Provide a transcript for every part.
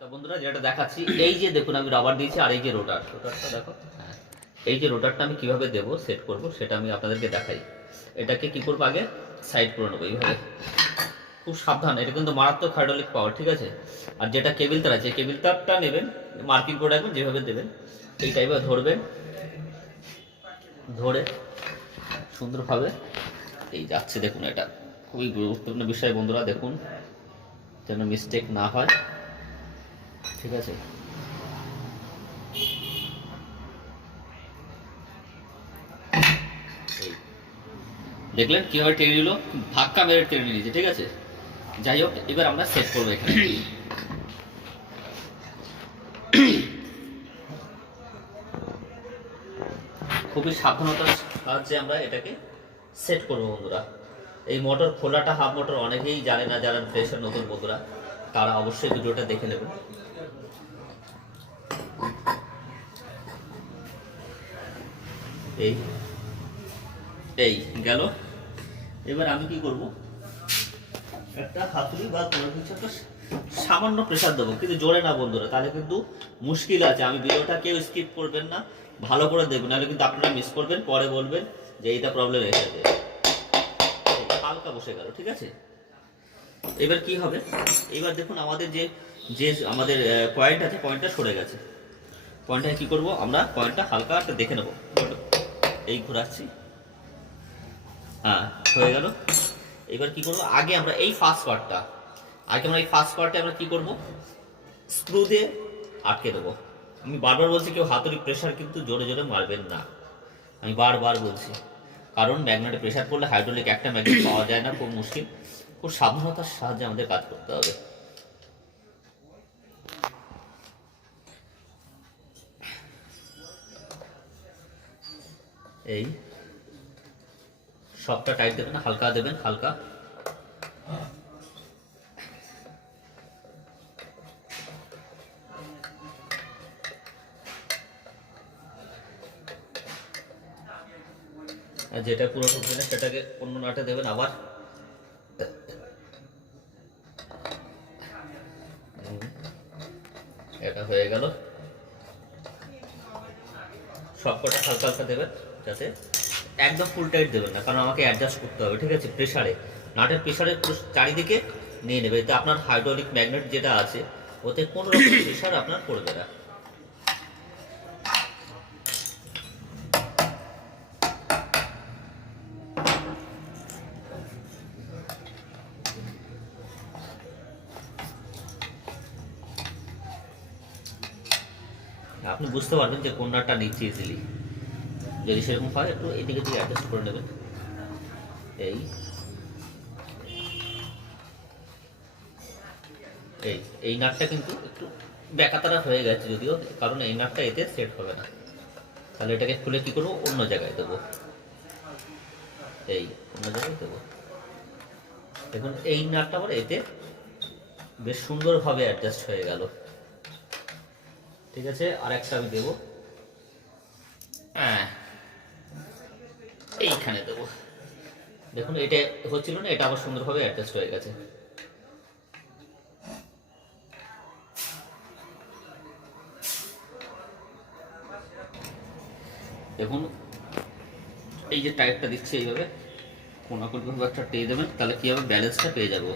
তো বন্ধুরা যেটা দেখাচ্ছি, এই যে দেখুন আমি রাবার দিয়েছি, আর এই যে রোটারটা দেখো, হ্যাঁ এই যে রোটারটা আমি কিভাবে দেব, সেট করব সেটা আমি আপনাদেরকে দেখাই। এটাকে কি করবো, আগে সাইড করে নেবো এইভাবে, খুব সাবধান, এটা কিন্তু মারাত্মক হাইড্রোলিক পাওয়ার, ঠিক আছে। আর যেটা কেবিল তার আছে, কেবিল তারটা নেবেন, মার্কিং করে রাখবেন, যেভাবে দেবেন এই টাইপের ধরবেন, ধরে সুন্দরভাবে এই যাচ্ছে। দেখুন এটা খুবই গুরুত্বপূর্ণ বিষয় বন্ধুরা, দেখুন যেন মিস্টেক না হয়, ঠিক আছে। দেখলেন কিভাবে টেনে নিল, ধাক্কা মেরে টেনে নিয়েছে, ঠিক আছে। যাই হোক, এবার আমরা সেট করবো এখানে। খুবই সাবধানতার সাহায্যে আমরা এটাকে সেট করবো বন্ধুরা। এই মোটর খোলাটা, হাফ মোটর অনেকেই জানে না, যারা ফ্রেশার নতুন বন্ধুরা, তারা অবশ্যই ভিডিওটা দেখে নেবেন। এই এই গেল। এবার আমি কি করব, একটা হাতুড়ি বা কোনো কিছু একটা সামান্য প্রেসার দেবো, কিন্তু জোরে না বন্ধুরা, তাহলে কিন্তু মুশকিল আছে। আমি ভিডিওটা কেউ স্কিপ করবেন না, ভালো করে দেখবেন, নাহলে কিন্তু আপনারা মিস করবেন, পরে বলবেন যে এইটা প্রবলেম এসেছে। হালকা বসে গেল, ঠিক আছে। এবার কি হবে, এবার দেখুন আমাদের যে যে আমাদের পয়েন্ট আছে, পয়েন্টটা সরে গেছে। পয়েন্টটা কি করব, আমরা পয়েন্টটা হালকা একটা দেখে নেব, এই ঘোরাচ্ছি, হ্যাঁ হয়ে গেল। এবার কি করব, আগে আমরা এই ফার্স্ট পার্টে আমরা কি করব, স্ক্রু দিয়ে আটকে দেবো। আমি বারবার বলছি, কেউ হাতুড়ি প্রেসার কিন্তু জোরে জোরে মারবেন না, আমি বারবার বলছি, কারণ ম্যাগনেটে প্রেসার পড়লে হাইড্রোলিক একটা ম্যাগনেট পাওয়া যায় না, খুব মুশকিল। খুব সাবধানতার সাহায্যে আমাদের কাজ করতে হবে। এই সবটা টাইট দেবেন না, হালকা দেবেন, হালকা। আর যেটা পুরো ঢুকবে না সেটাকে অন্য নাটে দেবেন আবার। এটা হয়ে গেল। সবকটা হালকা হালকা দেবেন, যাতে একদম ফুল টাইট দেবেন না, কারণ আমাকে অ্যাডজাস্ট করতে হবে, ঠিক আছে। প্রেসারে, নাটের প্রেসারে চারিদিকে নিয়ে নেবে, এতে আপনার হাইড্রোলিক ম্যাগনেট যেটা আছে ওতে কোনো রকম প্রেসার আপনার পড়বে না। আপনি বুঝতে পারবেন যে কোন নাটটা নিচ্ছে ইজিলি। যদি সেরকম হয়, একটু এইদিকে দিয়ে অ্যাডজাস্ট করে নেবেন। এই এই এই নাটটা কিন্তু একটু বেকাতারা হয়ে গেছে যদিও, কারণ এই নাটটা এতে সেট হবে না। তাহলে এটাকে খুলে কি করবো, অন্য জায়গায় দেবো, এই অন্য জায়গায় দেবো। দেখুন এই নাটটা আবার এতে বেশ সুন্দরভাবে অ্যাডজাস্ট হয়ে গেল, ঠিক আছে। আর একটা আমি দেবো, হ্যাঁ এইখানে দেবো। দেখুন এটা হচ্ছিল না, এটা আবার সুন্দরভাবে অ্যাডজাস্ট হয়ে গেছে। দেখুন এই যে টাইটটা দিচ্ছে, এইভাবে কোনাকুনিভাবে একটা টেয়ে দেবেন, তাহলে কি হবে, ব্যালেন্সটা পেয়ে যাবো।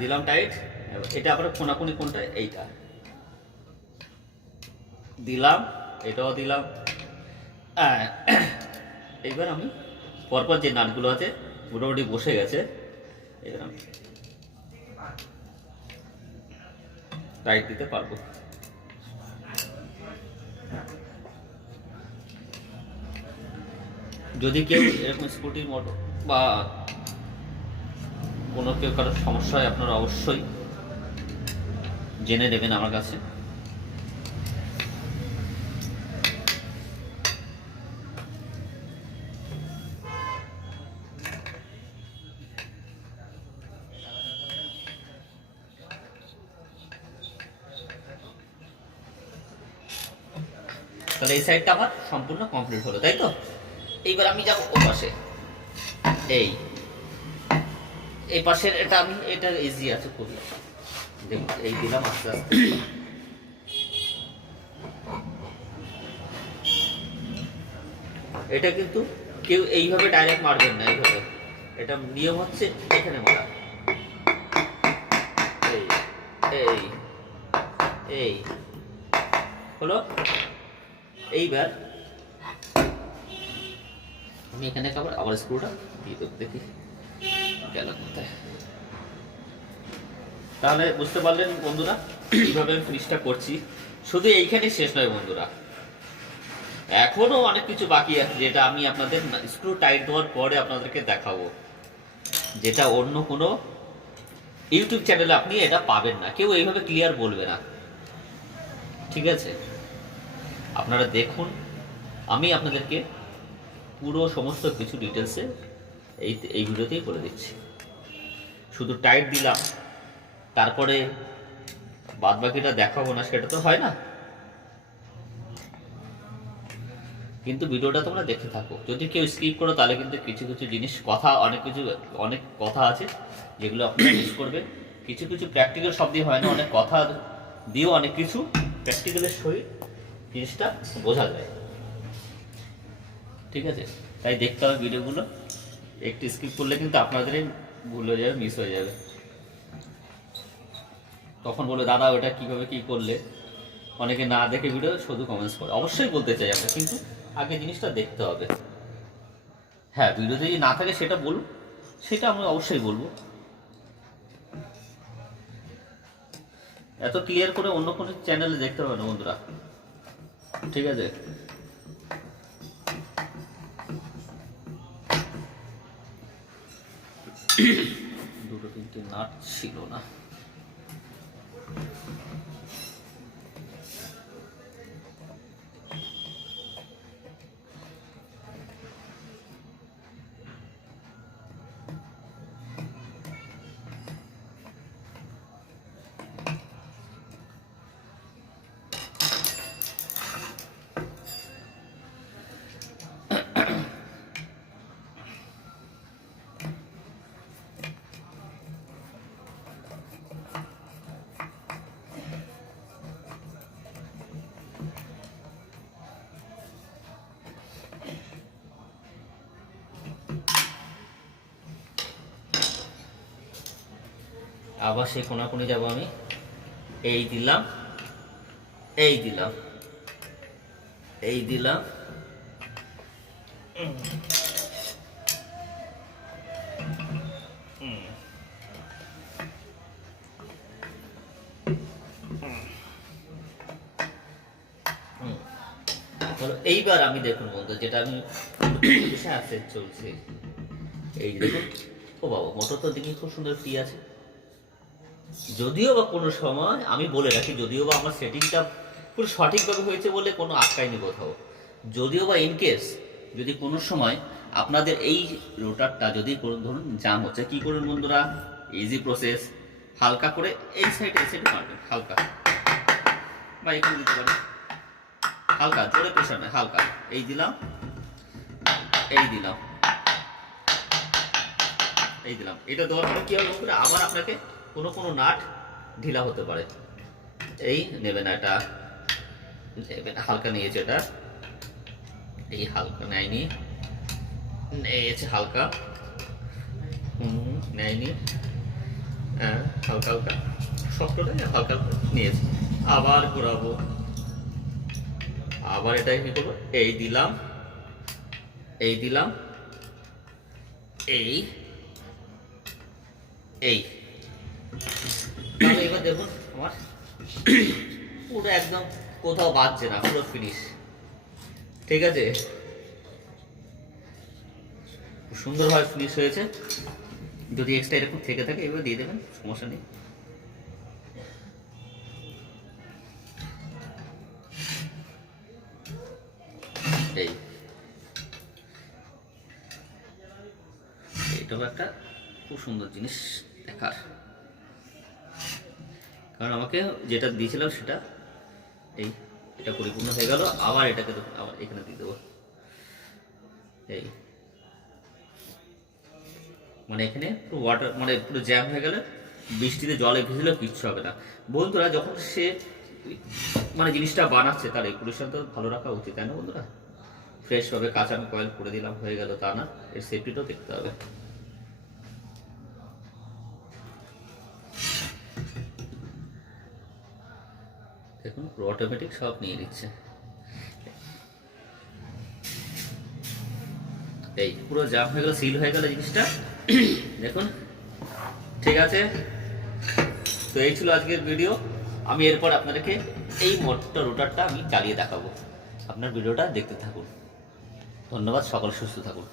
দিলাম টাইট। এটা আবার কোনাকুনি কোনটা, এইটা দিলাম, এটাও দিলাম। এইবার আমি পরপর যে নাটগুলো আছে মোটামুটি বসে গেছে, এবার আমি টাইট দিতে পারবো। যদি কেউ এরকম স্কুটির মোটর বা কোনো কেউ কারোর সমস্যা হয়, আপনারা অবশ্যই জেনে নেবেন আমার কাছে। তাহলে এই সাইডটা আমার সম্পূর্ণ কমপ্লিট হলো, তাই তো? এইবার আমি যাবো ও পাশে। এই পাশের এটা আমি, এটা ইজি আছে খুবই। দেখুন এই দিলাম আস্তে আস্তে। এটা কিন্তু কেউ এইভাবে ডাইরেক্ট মারবেন না, এইভাবে। এটা নিয়ম হচ্ছে এখানে মারা। এই এই হলো। এইবার আমি এখানে আবার স্ক্রুটা দিয়ে দেবো, দেখি গেল কোথায়। তাহলে বুঝতে পারলেন বন্ধুরা, এইভাবে আমি ফিনিশটা করছি। শুধু এইখানে শেষ নয় বন্ধুরা, এখনো অনেক কিছু বাকি আছে, যেটা আমি আপনাদের স্ক্রু টাইট দেওয়ার পরে আপনাদেরকে দেখাবো, যেটা অন্য কোনো ইউটিউব চ্যানেলে আপনি এটা পাবেন না, কেউ এইভাবে ক্লিয়ার বলবে না। ঠিক আছে, আপনারা দেখুন, আমি আপনাদেরকে পুরো সমস্ত কিছু ডিটেলসে এই ভিডিওতেই বলে দিচ্ছি। শুধু টাইট দিলাম তারপরে বাদ বাকিটা দেখাবো না, সেটা তো হয় না। কিন্তু ভিডিওটা তোমরা দেখতে থাকো। যদি কেউ স্কিপ করো তাহলে কিন্তু কিছু কিছু জিনিস, অনেক কথা আছে যেগুলো আপনারা মিস করবে। কিছু কিছু প্র্যাকটিক্যাল শব্দ হয় না, অনেক কথা দিয়েও অনেক কিছু প্র্যাকটিক্যালের সহিত জিনিসটা বোঝা যায়। ঠিক আছে, তাই দেখতে হবে ভিডিওগুলো। একটু স্কিপ করলে কিন্তু আপনাদেরই ভুল হয়ে যাবে, মিস হয়ে যাবে। তখন বলে দাদা ওটা কিভাবে কি করলে, অনেকে না দেখে ভিডিও শুধু কমেন্টস করে। অবশ্যই বলতে চাই আমরা, কিন্তু আগে জিনিসটা দেখতে হবে। হ্যাঁ, ভিডিওতে যদি না থাকে সেটা বলুন, সেটা আমি অবশ্যই বলবো। এত ক্লিয়ার করে অন্য কোনো চ্যানেলে দেখতে পাবে না বন্ধুরা। ঠিক আছে, দুটো তিনটে নাট ছিল না। আবার সেই কোনাকুনি যাব আমি। এই দিলাম, এই দিলাম, এই দিলাম, এইবার আমি দেখুন বন্ধু, যেটা আমি চলছে, এই দেখুন। ও বাবা, মোটর তো দেখি খুব সুন্দর ফ্রি আছে। যদিও বা কোনো সময় আমি বলে রাখি, যদিও বা আমার সেটিংটা পুরো সঠিকভাবে হয়েছে বলে কোনো আটকায়নি কোথাও। যদিও বা ইনকেস যদি কোনো সময় আপনাদের এই রোটারটা যদি কোনো ধরুন জাম হচ্ছে, কি করুন বন্ধুরা, ইজি প্রসেস, হালকা করে এই সাইডে মারবেন, হালকা, বা এখানে দিতে পারেন হালকা, জোরে প্রেশার নয়, হালকা। এই দিলাম, এই দিলাম, এই দিলাম। এটা দেওয়ার পরে কি হবে বন্ধুরা, আবার আপনাকে কোনো কোনো নাট ঢিলা হতে পারে। এই নেবে না, এটা নেবে না, হালকা নিয়েছে এটা, এই হালকা নেয়নি, নিয়েছে হালকা, নেয়নি, হ্যাঁ হালকা হালকা, শক্তটা হালকা নিয়েছে। আবার ঘোরাবো, আবার এটা কি করবো, এই দিলাম, এই দিলাম, এই এই। তাহলে এবার দেখুন আমার পুরো একদম কোথাও বাজছে না, পুরো ফিনিশ। ঠিক আছে, সুন্দরভাবে ফিনিশ হয়েছে। যদি এক্সট্রা এরকম থেকে থাকে এভাবে দিয়ে দেবেন, সমস্যা নেই। এই এইটাও একটা খুব সুন্দর জিনিস দেখার, কারণ আমাকে যেটা দিয়েছিলাম সেটা এই এটা পরিপূর্ণ হয়ে গেল। আবার এটাকে আবার এখানে দিয়ে দেবো। এই মানে এখানে পুরো ওয়াটার মানে পুরো জ্যাম হয়ে গেলে বৃষ্টিতে জলে ভিজলেও কিচ্ছু হবে না। বন্ধুরা যখন সে মানে জিনিসটা বানাচ্ছে তার রেগুলেশন তো ভালো রাখা উচিত, তাই না বন্ধুরা? ফ্রেশভাবে কাঁচা আমি কয়েল করে দিলাম, হয়ে গেল তা না, এর সেফটিটাও দেখতে হবে। দেখুন পুরো অটোমেটিক সব নিয়ে নিচ্ছে। এই পুরো জাম হয়ে গেল, সিল হয়ে গেল জিনিসটা। দেখুন ঠিক আছে। তো এই ছিল আজকের ভিডিও। আমি এরপর আপনাদেরকে এই মোটর রোটারটা আমি চালিয়ে দেখাবো। আপনার ভিডিওটা দেখতে থাকুন। ধন্যবাদ, সকল সুস্থ থাকুন।